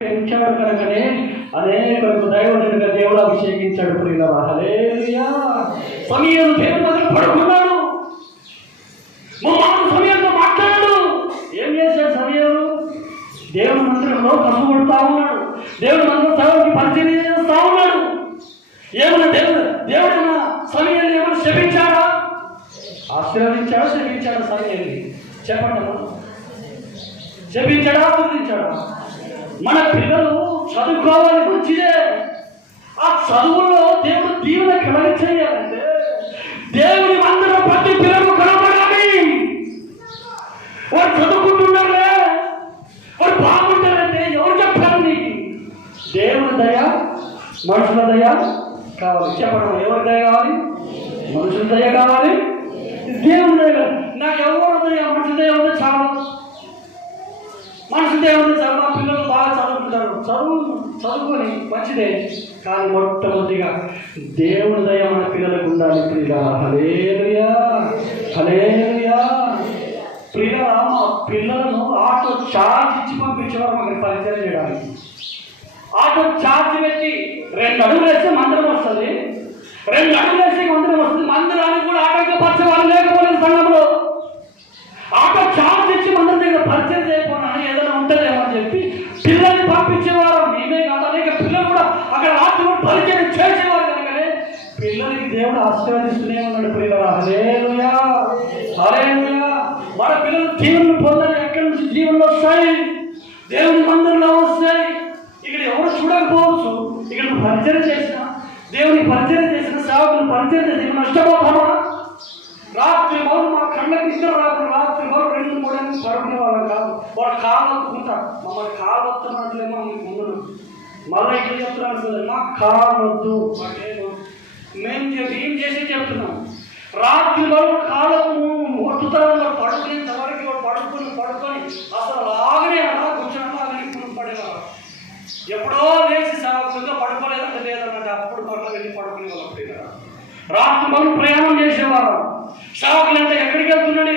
పెంచాడు కనుకనే అనేకులకు దైవజనుడిగా దేవుడు అభిషేకించాడు. ప్రియులారా, హల్లెలూయా. సమూయేలు దేవుని దగ్గర పడుకున్నాడు. సమూయేలుతో మాట్లాడాడు. ఏం చేశాడు సమూయేలు? దేవుని మందిరంలో కసు కొడుతూ ఉన్నాడు. దేవుని మందిరం సేవకి పరిచయం చేస్తూ ఉన్నాడు. ఏమన్నా దేవుడైనా సమూయేలుని ఏమన్నా శపించాడా? ఆశీర్వదించాడా? శపించాడా? సమూయేలుని చెప్పండి అమ్మా. శపించాడా? ఆశీర్వదించాడా? మన పిల్లలు చదువుకోవాలి, మంచిదే. ఆ చదువుల్లో దేవుడు దీవెన కలగ చేయాలంటే దేవుని మందిరం ప్రతి పిల్లలు కనబడాలి. వాడు చదువుకుంటున్నారే, వాడు బాగుంటారంటే ఎవరు చెప్పారు నీకు? దేవుని దయ, మనుషుల దయ కావాలి. చెప్పడం, ఎవరి దయ కావాలి? మనుషుల దయ కావాలి, దేవుని దయ కావాలి. నాకు ఎవరు దయ, మనుషుల దయ ఉంటే చాలు. మనుషుల దయ ఉంటే చాలు. మా పిల్లలు బాగా చదువుకుంటారు, చదువుకొని మంచిదే. కానీ మొట్టమొదటిగా దేవుని దయ మన పిల్లలకు ఉండాలి. ప్రియులారా, హల్లెలూయా, హల్లెలూయా. ప్రియులారా, మా పిల్లలను ఆటో ఛార్జ్ ఇచ్చి పంపించేవారు మాకు పరిచయం చేయడానికి. ఆటో ఛార్జ్ పెట్టి 2 అడుగులు వేస్తే మందిరం వస్తుంది, 2 అడుగులు వేస్తే మందిరం వస్తుంది. మందిరానికి కూడా ఆటోకి పరిచయం లేకపోలేదు సంఘంలో. ఆటో ఛార్జ్ ఇచ్చి మందిరం దగ్గర పరిచయం చేయకుండా ఏదైనా ఉంటుందేమో అని చెప్పి పిల్లల్ని పంపించేవారు. మేమే కాదు, అనేక పిల్లలు కూడా అక్కడ రాత్రి కూడా పరిచయం చేసేవారు. కనుకనే పిల్లలకి దేవుడు ఆశీర్వదిస్తూనే ఉన్నాడు. ప్రియులారా, హల్లెలూయా, హల్లెలూయా. మన పిల్లలు దీవెనలు పొందాలి. ఎక్కడి నుంచి దీవెనలు వస్తాయి? దేవుని మందిరంలో వస్తాయి. ఇక్కడ ఎవరు చూడకపోవచ్చు. ఇక్కడ పరిచయం చేసిన, దేవుని పరిచయం చేసిన, సేవకులు పరిచయం చేసి నష్టపోతామా? రాత్రి మౌలు మా కళ్ళకి ఇద్దరు రాత్రి మౌలు 2-3 పడుకునే వాళ్ళం కాదు. వాడు కాలొత్తుకుంటారు. మమ్మల్ని కాలొత్తనట్లేమో మీకు ముందు మళ్ళీ ఇట్లా చెప్తున్నాను కదా, మాకు కాలొద్దు, మాకేమో మేము ఏం చేసి చెప్తున్నాం. రాత్రి మౌలు కాలము ఒత్తుతారు. వాడు పడుకునేంత వరకు వాడు పడుకొని అసలు లాగనే అలా కూర్చొని అలాగే పడేవారు. ఎప్పుడో లేచి సేవకులుగా పడుకోలేదంటే లేదన్నట్టు అప్పుడు పనులు వెళ్ళి పడుకునే వాళ్ళు. రాత్రి మౌలు ప్రయాణం చేసేవారు. సేవకులు అంటే ఎక్కడికి వెళ్తున్నాడు?